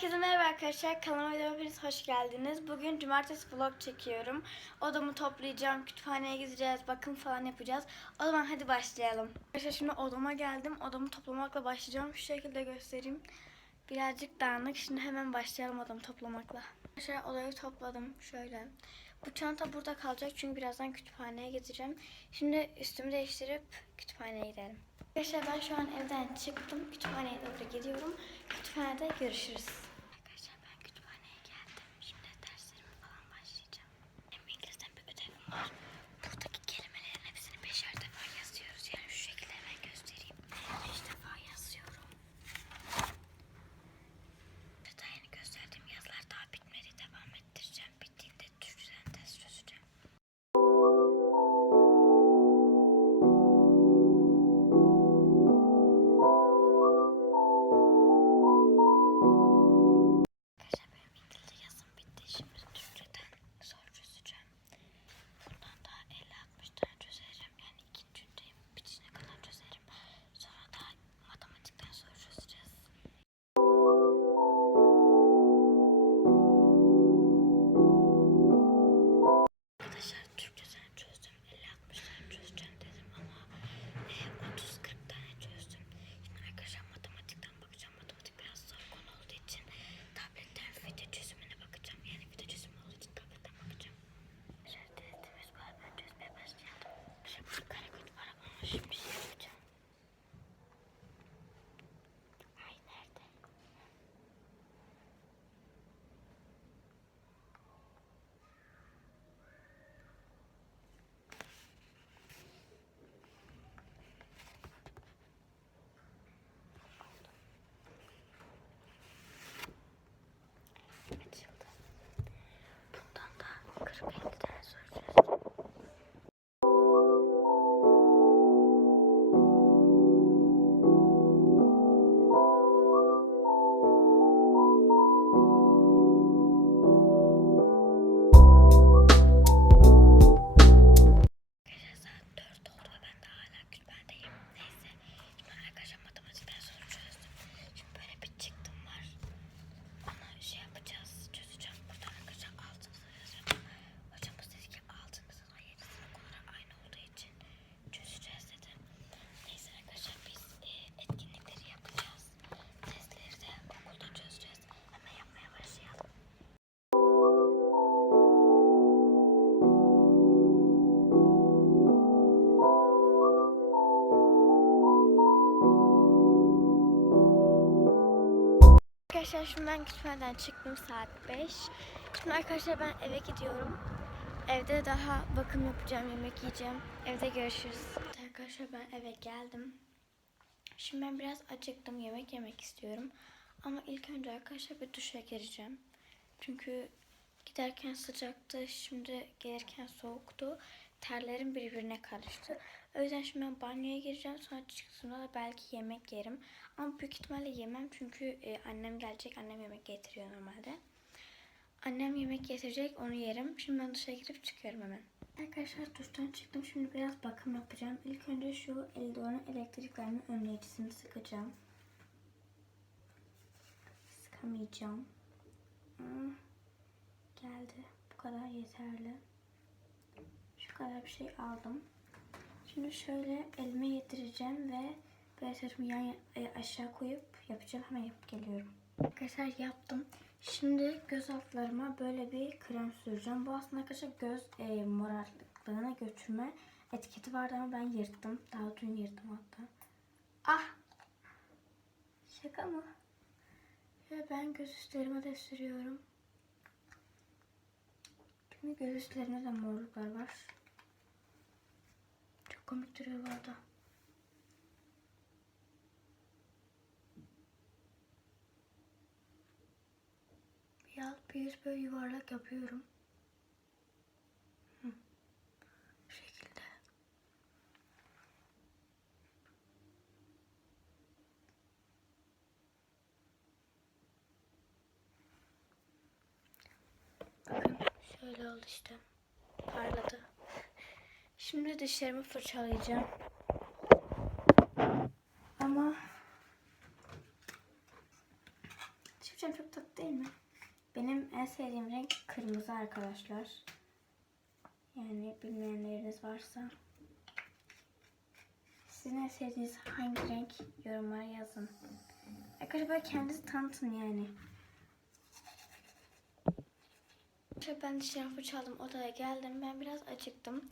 Herkese merhaba arkadaşlar. Kanalıma hepiniz hoş geldiniz. Bugün cumartesi vlog çekiyorum. Odamı toplayacağım, kütüphaneye gideceğiz, bakım falan yapacağız. O zaman hadi başlayalım. Arkadaşlar şimdi odama geldim. Odamı toplamakla başlayacağım. Şu şekilde göstereyim. Birazcık dağınık. Şimdi hemen başlayalım odamı toplamakla. Arkadaşlar odayı topladım. Şöyle. Bu çanta burada kalacak çünkü birazdan kütüphaneye gideceğim. Şimdi üstümü değiştirip kütüphaneye gidelim. Arkadaşlar ben şu an evden çıktım. Kütüphaneye doğru gidiyorum. Kütüphanede görüşürüz. Arkadaşlar şimdi ben kütüphaneden çıktım saat 5. Şimdi arkadaşlar ben eve gidiyorum. Evde daha bakım yapacağım, yemek yiyeceğim. Evde görüşürüz. Arkadaşlar ben eve geldim. Şimdi ben biraz acıktım, yemek yemek istiyorum. Ama ilk önce arkadaşlar bir duşa gireceğim. Çünkü giderken sıcaktı, şimdi gelirken soğuktu. Terlerim birbirine karıştı. O yüzden şimdi ben banyoya gireceğim. Sonra çıktığımda da belki yemek yerim. Ama büyük ihtimalle yemem çünkü e, annem gelecek. Annem yemek getiriyor normalde. Annem yemek getirecek onu yerim. Şimdi ben duşa girip çıkıyorum hemen. Arkadaşlar duştan çıktım. Şimdi biraz bakım yapacağım. İlk önce şu eldivanın elektrik verme önleyicisini sıkacağım. Sıkamayacağım. Hmm, Geldi. Bu kadar yeterli. Kadar bir şey aldım. Şimdi şöyle elime yedireceğim ve böyle yan e, aşağı koyup yapacağım. Hemen yapıp geliyorum. Arkadaşlar yaptım. Şimdi göz altlarıma böyle bir krem süreceğim. Bu aslında arkadaşlar göz e, morarıklığına götürme etiketi vardı ama ben yırttım. Daha dün yırttım hatta. Ah! Şaka mı? Ve ben göz üstlerime de sürüyorum. Çünkü göz üstlerinde de morluklar var. Komik duruyor bu arada. Bir alt bir böyle yuvarlak yapıyorum. Şekilde. Bakın şöyle oldu işte. Parladı. Şimdi dişlerimi fırçalayacağım. Ama Çiftçem çok tatlı değil mi? Benim en sevdiğim renk kırmızı arkadaşlar. Yani bilmeyenleriniz varsa. Sizin en sevdiğiniz hangi renk yorumlara yazın. Arkadaşlar kendinizi tanıtın yani. Ben dişlerimi fırçaladım odaya geldim. Ben biraz acıktım.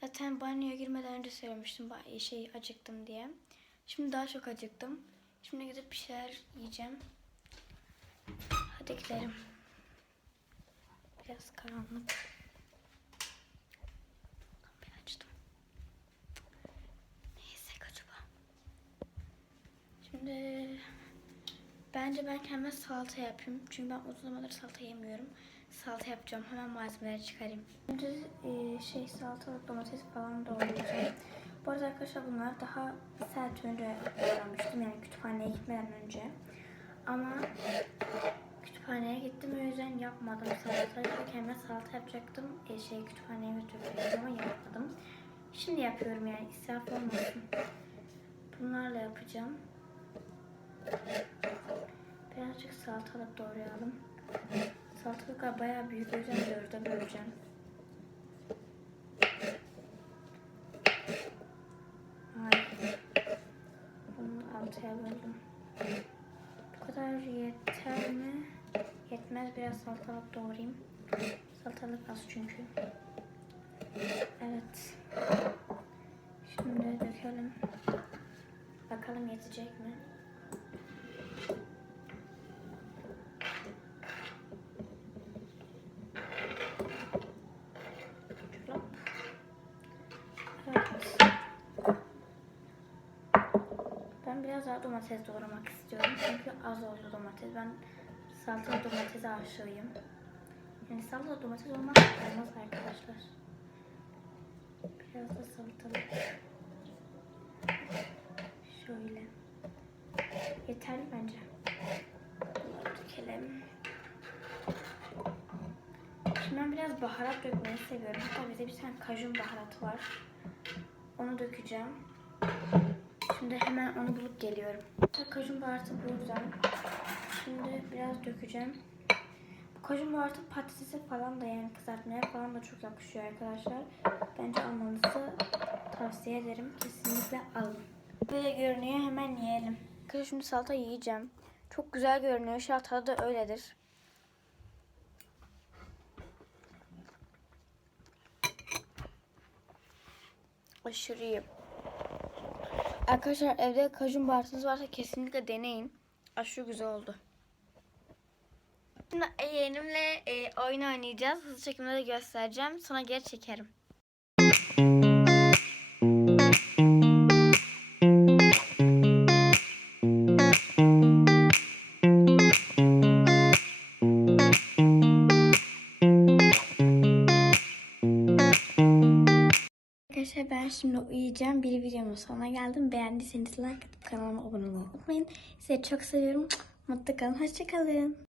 Zaten banyoya girmeden önce söylemiştim şey acıktım diye. Şimdi daha çok acıktım. Şimdi gidip bir şeyler yiyeceğim. Hadi gidelim. Biraz karanlık. Kapıyı açtım. Neyse acaba. Şimdi bence ben kendime salata yapayım. Çünkü ben uzun zamandır salata yemiyorum. Salata yapacağım. Hemen malzemeleri çıkarayım. Şimdi e, şey salatalık domates falan doğrayacağım. Bu arada arkadaşlar bunlar daha bir saat önce öğrenmiştim. Yani kütüphaneye gitmeden önce. Ama kütüphaneye gittim o yüzden yapmadım salata. Kendime salata yapacaktım. E, şey kütüphaneye götürecektim ama yapmadım. Şimdi yapıyorum yani israf olmasın. Bunlarla yapacağım. Birazcık salatalık doğrayalım. Salatalıklar bayağı büyük o dörde böleceğim. Ay. Bunu altıya böldüm. Bu kadar yeter mi? Yetmez biraz salatalık doğrayayım. Salatalık az çünkü. Evet. Şimdi dökelim. Bakalım yetecek mi? Şöyle. Evet. Ben biraz daha domates doğramak istiyorum. Çünkü az oldu domates. Ben salata domatese aşığıyım. Yani salata domates olmaz olmaz arkadaşlar. Biraz da salatalık. Şöyle. Yeterli bence. Bunları dökelim. Şimdi ben biraz baharat dökmeyi seviyorum. Hatta bize bir tane kajun baharatı var. Onu dökeceğim. Şimdi hemen onu bulup geliyorum. Kajun baharatı burada. Şimdi biraz dökeceğim. Bu kajun patatese falan da yani kızartmaya falan da çok yakışıyor arkadaşlar. Bence almanızı tavsiye ederim. Kesinlikle alın. Böyle görünüyor hemen yiyelim. Arkadaşlar şimdi salata yiyeceğim. Çok güzel görünüyor. İnşallah tadı da öyledir. Aşırı iyi. Arkadaşlar evde kajun baharatınız varsa kesinlikle deneyin. Aşırı güzel oldu. Şimdi yeğenimle e, oyun oynayacağız. Hızlı çekimde de göstereceğim. Sonra geri çekerim. Ben şimdi uyuyacağım. Bir videomun sonuna geldim. Beğendiyseniz like atıp kanalıma abone olmayı unutmayın. Sizi çok seviyorum. Mutlu kalın. Hoşçakalın.